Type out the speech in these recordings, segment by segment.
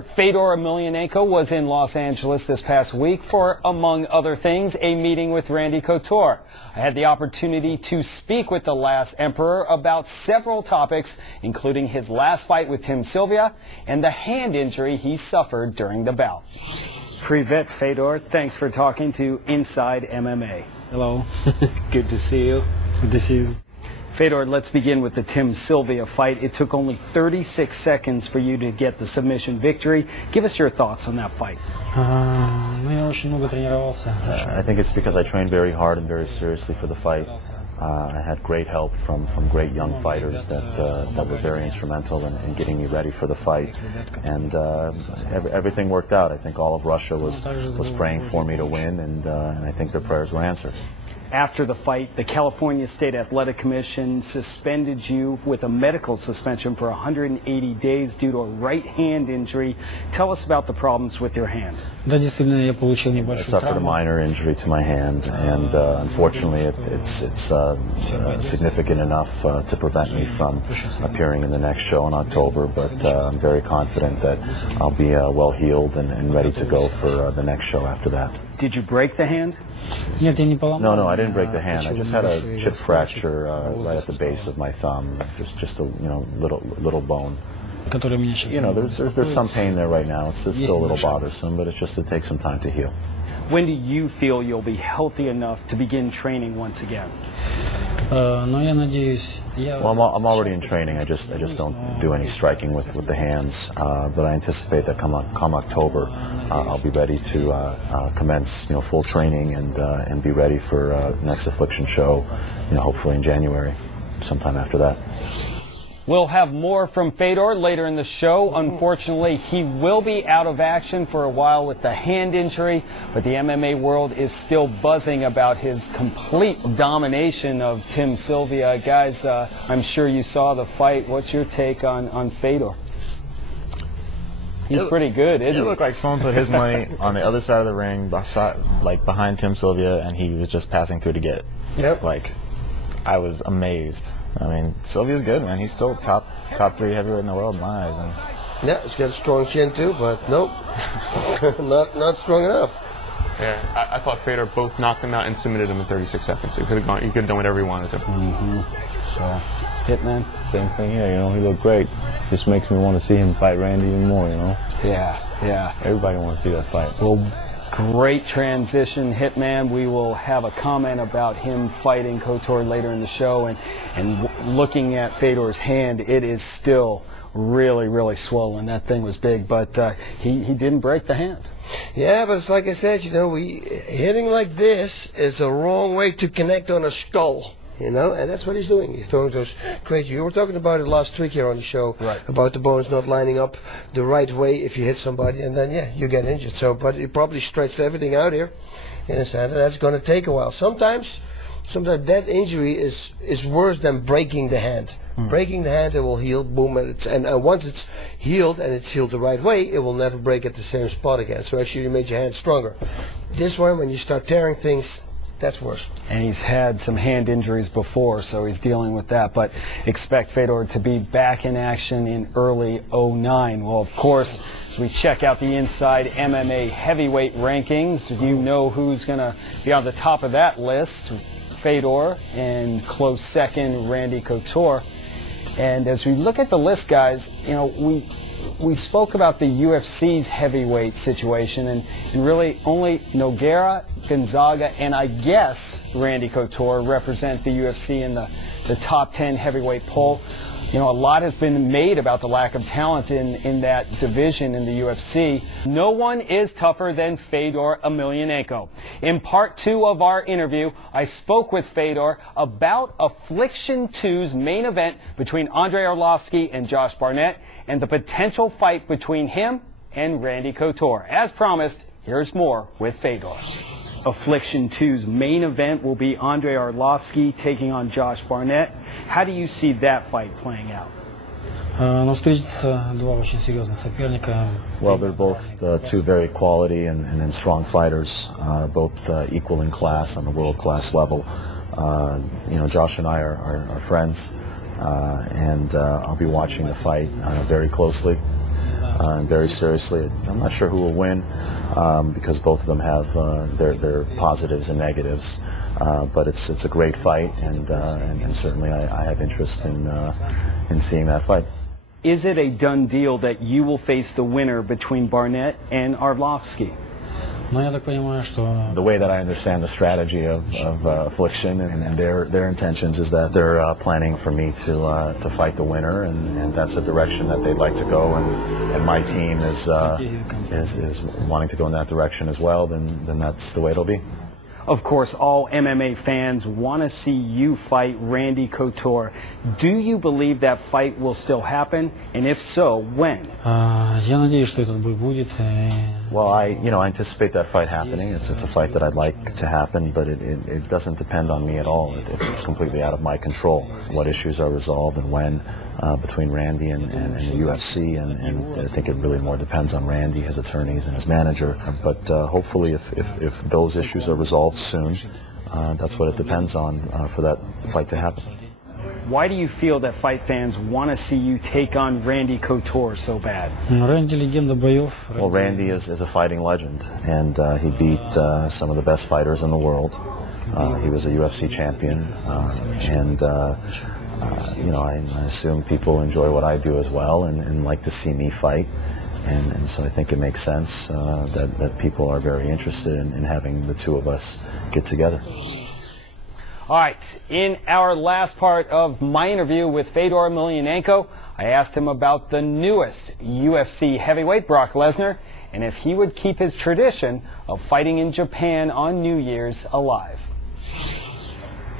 Fedor Emelianenko was in Los Angeles this past week for, among other things, a meeting with Randy Couture. I had the opportunity to speak with the last Emperor about several topics, including his last fight with Tim Sylvia and the hand injury he suffered during the bout. Privet, Fedor. Thanks for talking to Inside MMA. Hello. Good to see you. Good to see you. Fedor, let's begin with the Tim Sylvia fight. It took only 36 seconds for you to get the submission victory. Give us your thoughts on that fight. I think it's because I trained very hard and very seriously for the fight. I had great help from great young fighters that were very instrumental in getting me ready for the fight. And everything worked out. I think all of Russia was praying for me to win, and I think their prayers were answered. After the fight, the California State Athletic Commission suspended you with a medical suspension for 180 days due to a right hand injury. Tell us about the problems with your hand. I suffered a minor injury to my hand, and unfortunately it's significant enough to prevent me from appearing in the next show in October, but I'm very confident that I'll be well healed and ready to go for the next show after that. Did you break the hand? No, I didn't break the hand. I just had a chip fracture right at the base of my thumb, just a little bone. There's some pain there right now. It's still a little bothersome, but it takes some time to heal. When do you feel you'll be healthy enough to begin training once again? Well, I'm already in training. I just don't do any striking with the hands. But I anticipate that come October, I'll be ready to commence full training and be ready for next Affliction show, hopefully in January, sometime after that. We'll have more from Fedor later in the show. Unfortunately, he will be out of action for a while with the hand injury, but the MMA world is still buzzing about his complete domination of Tim Sylvia. Guys, I'm sure you saw the fight. What's your take on Fedor? He's pretty good, isn't he? It looked like someone put his money on the other side of the ring, behind Tim Sylvia, and he was just passing through to get it. Yep. I was amazed. I mean, Sylvia's good, man. He's still top 3 heavyweight in the world in my eyes. And yeah, he's got a strong chin too, but nope, not strong enough. Yeah, I thought Fedor both knocked him out and submitted him in 36 seconds. So he could have done whatever he wanted to. So, Hitman. Same thing here. He looked great. Just makes me want to see him fight Randy even more. Yeah. Everybody wants to see that fight. Well, great transition, Hitman. We will have a comment about him fighting Couture later in the show, and looking at Fedor's hand, it is still really swollen. That thing was big, but he didn't break the hand. Yeah, but it's like I said, hitting like this is the wrong way to connect on a skull. And that's what he's doing. He's throwing those crazy. We were talking about it last week here on the show, right, about the bones not lining up the right way if you hit somebody, and then you get injured. So, but he probably stretched everything out here in his hand, and that's going to take a while. Sometimes that injury is worse than breaking the hand. Breaking the hand, it will heal, boom, and once it's healed and it's healed the right way, it will never break at the same spot again. So actually, you made your hand stronger. This one, when you start tearing things, that's worse. And he's had some hand injuries before, so he's dealing with that. But expect Fedor to be back in action in early 2009. Well, of course, as we check out the Inside MMA heavyweight rankings, you know who's going to be on the top of that list. Fedor, and close second, Randy Couture. And as we look at the list, guys, we spoke about the UFC's heavyweight situation, and really only Nogueira, Gonzaga, and I guess Randy Couture represent the UFC in the top 10 heavyweight poll. A lot has been made about the lack of talent in that division in the UFC. No one is tougher than Fedor Emelianenko. In part 2 of our interview, I spoke with Fedor about Affliction 2's main event between Andrei Arlovski and Josh Barnett, and the potential fight between him and Randy Couture. As promised, here's more with Fedor. Affliction 2's main event will be Andrei Arlovski taking on Josh Barnett. How do you see that fight playing out? Well, they're both two very quality and strong fighters, both equal in class on the world-class level. Josh and I are friends, and I'll be watching the fight very closely. very seriously. I'm not sure who will win because both of them have their positives and negatives. But it's a great fight, and certainly I have interest in seeing that fight. Is it a done deal that you will face the winner between Barnett and Arlovsky? The way that I understand the strategy of Affliction and their intentions is that they're planning for me to fight the winner, and that's the direction that they'd like to go, and my team is wanting to go in that direction as well. Then that's the way it'll be. Of course, all MMA fans want to see you fight Randy Couture. Do you believe that fight will still happen? And if so, when? Well, I anticipate that fight happening. It's a fight that I'd like to happen, but it doesn't depend on me at all. It's completely out of my control. What issues are resolved and when between Randy and the UFC, and I think it really more depends on Randy, his attorneys, and his manager. But hopefully, if those issues are resolved soon, that's what it depends on for that fight to happen. Why do you feel that fight fans want to see you take on Randy Couture so bad? Well, Randy is a fighting legend, and he beat some of the best fighters in the world. He was a UFC champion, and I assume people enjoy what I do as well and like to see me fight. And so I think it makes sense that people are very interested in having the two of us get together. All right, in our last part of my interview with Fedor Emelianenko, I asked him about the newest UFC heavyweight, Brock Lesnar, and if he would keep his tradition of fighting in Japan on New Year's alive.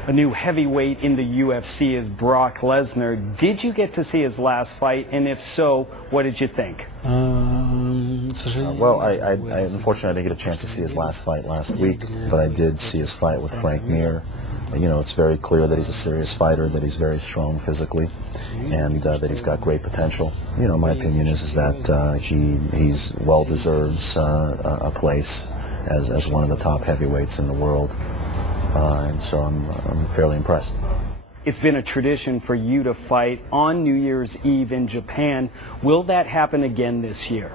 A new heavyweight in the UFC is Brock Lesnar. Did you get to see his last fight, and if so, what did you think? Well, I unfortunately didn't get a chance to see his last fight last week, but I did see his fight with Frank Mir. It's very clear that he's a serious fighter, that he's very strong physically, and that he's got great potential. My opinion is that he's well deserves a place as one of the top heavyweights in the world, and so I'm fairly impressed. It's been a tradition for you to fight on New Year's Eve in Japan. Will that happen again this year?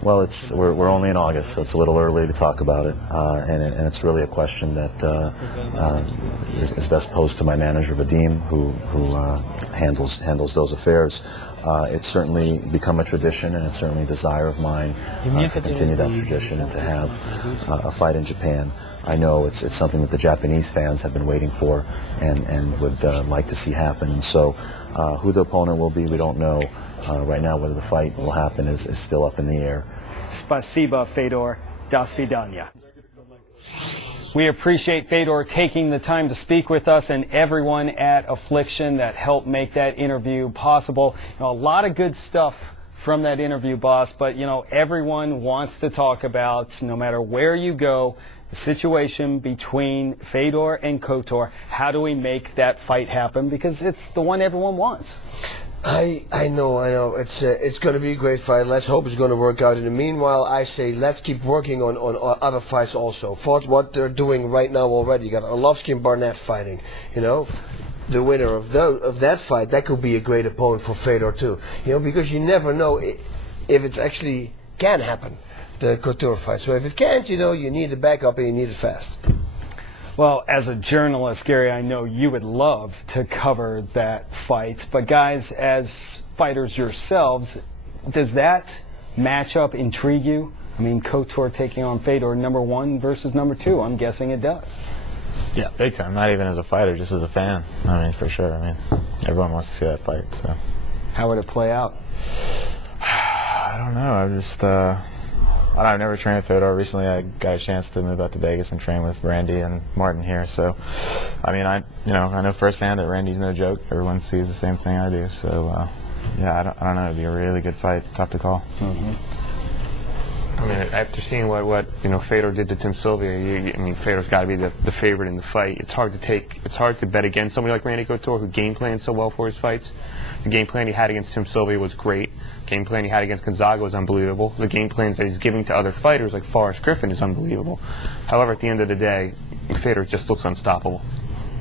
Well, we're only in August, so it's a little early to talk about it, and it's really a question that is best posed to my manager Vadim, who handles those affairs. It's certainly become a tradition, and it's certainly a desire of mine to continue that tradition and to have a fight in Japan. I know it's something that the Japanese fans have been waiting for and would like to see happen. And so, who the opponent will be, we don't know. Right now, whether the fight will happen is still up in the air. Spasiba, Fedor. Do svidaniya. We appreciate Fedor taking the time to speak with us and everyone at Affliction that helped make that interview possible. A lot of good stuff from that interview, boss, but everyone wants to talk about, no matter where you go, the situation between Fedor and Couture. How do we make that fight happen? Because it's the one everyone wants. I know. It's going to be a great fight. Let's hope it's going to work out. In the meanwhile, I say let's keep working on other fights also. For what they're doing right now already. You got Arlovsky and Barnett fighting. The winner of that fight, that could be a great opponent for Fedor too. Because you never know if it's actually can happen, the Couture fight. So if it can't, you need a backup and you need it fast. Well, as a journalist, Gary, I know you would love to cover that fight. But guys, as fighters yourselves, does that matchup intrigue you? I mean, Couture taking on Fedor, #1 versus #2. I'm guessing it does. Yeah, big time. Not even as a fighter, just as a fan. I mean, for sure. I mean, everyone wants to see that fight. So, how would it play out? I don't know. I've never trained with Fedor. Recently, I got a chance to move out to Vegas and train with Randy and Martin here. So, I mean, I know firsthand that Randy's no joke. Everyone sees the same thing I do. So, yeah, I don't know. It'd be a really good fight. Tough to call. I mean, after seeing what Fedor did to Tim Sylvia, Fedor's got to be the favorite in the fight. It's hard to bet against somebody like Randy Couture, who game plans so well for his fights. The game plan he had against Tim Sylvia was great. The game plan he had against Conceicao was unbelievable. The game plans that he's giving to other fighters like Forrest Griffin is unbelievable. However, at the end of the day, Fedor just looks unstoppable.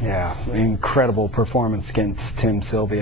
Yeah, incredible performance against Tim Sylvia.